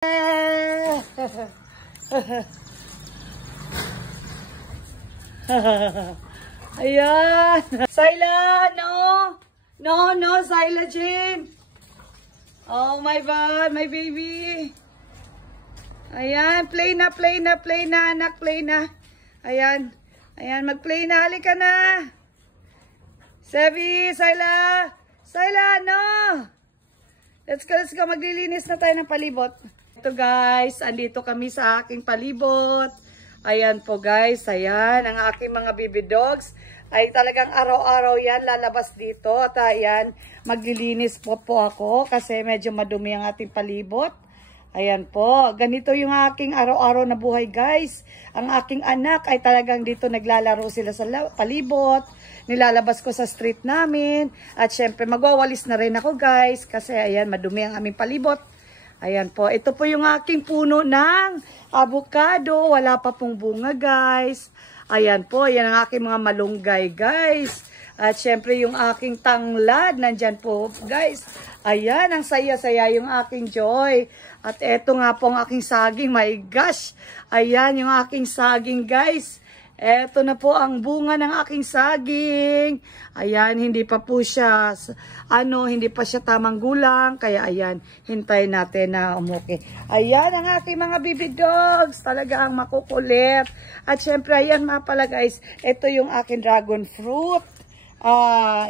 Ayan. Sayla, no. No, Sayla Jane. Oh my God, my baby. Ayan, play na, anak, play na. Ayan, mag-play na, halika na. Sebi, Sayla, no. Let's go, maglilinis na tayo ng palibot. Ito guys, andito kami sa aking palibot. Ayan po guys, ayan, ang aking mga baby dogs. Ay talagang araw-araw yan lalabas dito. At ayan, maglilinis po ako kasi medyo madumi ang ating palibot. Ayan po, ganito yung aking araw-araw na buhay guys. Ang aking anak ay talagang dito naglalaro sila sa palibot. Nilalabas ko sa street namin. At syempre magwawalis na rin ako guys kasi ayan, madumi ang aming palibot. Ayan po, ito po yung aking puno ng avocado. Wala pa pong bunga guys. Ayan po, yan ang aking mga malunggay guys. At syempre yung aking tanglad, nandyan po guys. Ayan, ang saya-saya yung aking joy. At eto nga po ang aking saging, my gosh. Ayan yung aking saging guys. Eto na po ang bunga ng aking saging. Ayan, hindi pa po siya, hindi pa siya tamang gulang. Kaya ayan, hintayin natin na umuki. Ayan ang aking mga baby dogs. Talaga ang makukulit. At syempre, ayan mga pala guys, ito yung aking dragon fruit.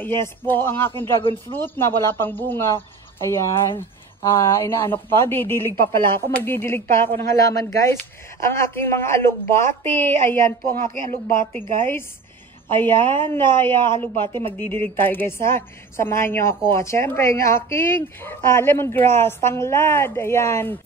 Yes po, ang aking dragon fruit na wala pang bunga. Ayan. Inaano ko pa, didilig pa pala ako. Magdidilig pa ako ng halaman guys. Ang aking mga alugbati. Ayan po ang aking alugbati guys. Ayan, alugbati. Magdidilig tayo guys ha. Samahan nyo ako. At syempre ang aking lemongrass, tanglad. Ayan.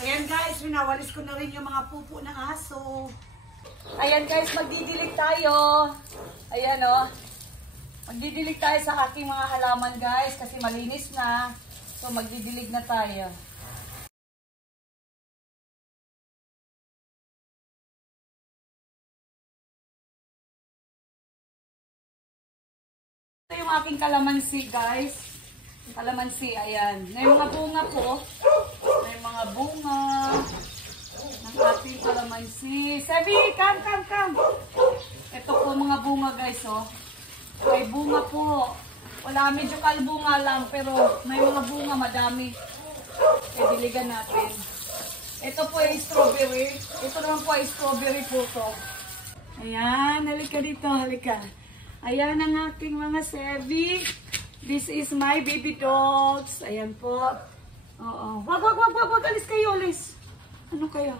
Ayan guys, winawalis ko na rin yung mga pupo ng aso. Ayan guys, magdidilig tayo. Ayan o. Magdidilig tayo sa aking mga halaman guys kasi malinis na. So magdidilig na tayo. Ito yung aking kalamansi guys. Kalamansi, ayan. May mga bunga po. May mga bunga ng ating kalamansi. Sebi, come. Ito po mga bunga guys, oh. May bunga po. Wala, medyo kalbunga lang, pero may mga bunga, madami. E, diligan natin. Ito po ay strawberry. Ito naman po ay strawberry po to. Ayan, halika dito, halika. Ayan ang aking mga Sebi. This is my baby dogs. Ayan po. Oo. Wag. Alis kayo, alis. Ano kayo?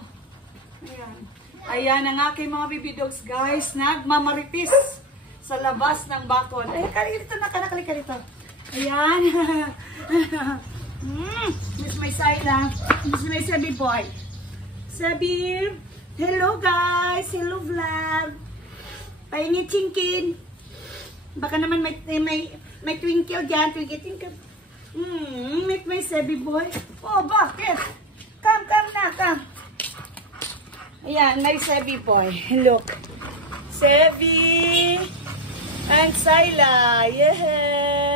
Ayan. Ayan ang aking mga baby dogs, guys. Nagmamaritis sa labas ng bakod. Ay, dito na. Kalika dito. Ayan. Miss my Sayla. Miss my Sebi boy. Sebi. Hello, guys. Hello, vlog. Pahingi chinkin. Baka naman may twinkle dyan, twinkle. Meet my Sebi boy. Oh, bakit? Come na. Ayan, my Sebi boy. Look. Sebi and Sayla. Yeah.